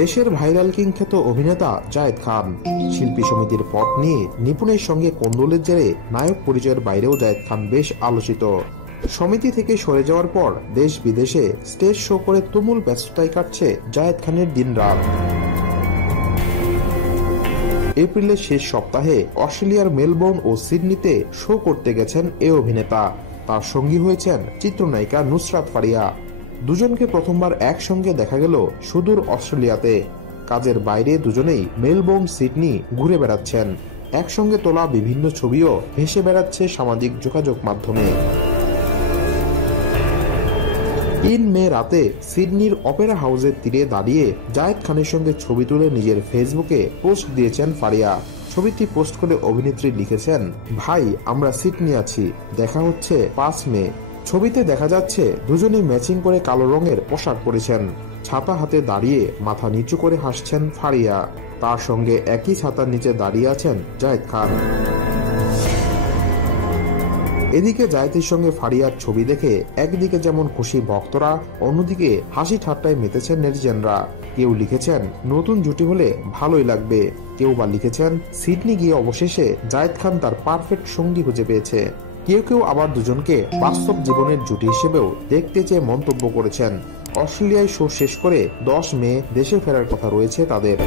দেশের viral king খ্যাত অভিনেতা জায়েদ খান শিল্পী সমিতির পদ নিয়ে নিপুণের সঙ্গে কোন্দলের জেরে নায়ক পরিচয়ের বাইরেও জায়েদ খান বেশ আলোচিত। সমিতি থেকে সরে যাওয়ার পর দেশ বিদেশে স্টেজ শো করে তুমুল ব্যস্ততায় কাটছে জায়েদ খানের দিনরাত। এপ্রিলের শেষ সপ্তাহে অস্ট্রেলিয়ার মেলবোর্ন ও সিডনিতে শো করতে গেছেন এই অভিনেতা। তার সঙ্গী হয়েছেন চিত্রনায়িকা নুসরাত ফারিয়া। দুজনকে প্রথমবার একসঙ্গে দেখা গেল সুদূর অস্ট্রেলিয়াতে। কাজের বাইরে দুজনেই মেলবোর্ন সিডনি ঘুরে বেড়াচ্ছেন। একসঙ্গে তোলা বিভিন্ন ছবিও ভেসে বেড়াচ্ছে সামাজিক যোগাযোগ মাধ্যমে। ৩ মে রাতে সিডনির অপেরা হাউসের তীরে দাঁড়িয়ে জায়েদ খানের সঙ্গে ছবি তুলে নিজের ফেসবুকে পোস্ট দিয়েছেন ফারিয়া। ছবিটি পোস্ট করে অভিনেত্রী লিখেছেন, ভাই আমরা সিডনি আছি, দেখা হচ্ছে ৫ মে। ছবিতে দেখা যাচ্ছে দুজনেই ম্যাচিং করে কালো রঙের পোশাক পরেছেন। ছাতা হাতে দাঁড়িয়ে মাথা নিচু করে হাসছেন ফারিয়া। তার সঙ্গে একই ছাতার নিচে দাঁড়িয়ে আছেন জায়েদ খান। এদিকে জায়েদের সঙ্গে ফারিয়ার ছবি দেখে একদিকে যেমন খুশি ভক্তরা, অন্যদিকে হাসি ঠাট্টায় মেতেছেন নেটিজেনরা। কেউ লিখেছেন নতুন জুটি হলে ভালোই লাগবে, কেউ বা লিখেছেন সিডনি গিয়ে অবশেষে জায়েদ খান তার পারফেক্ট সঙ্গী খুঁজে পেয়েছে। কেউ কেউ আবার দুজনকে বাস্তব জীবনের জুটি হিসেবেও দেখতে চেয়ে মন্তব্য করেছেন। অস্ট্রেলিয়ায় শো শেষ করে 10 মে দেশে ফেরার কথা রয়েছে তাদের।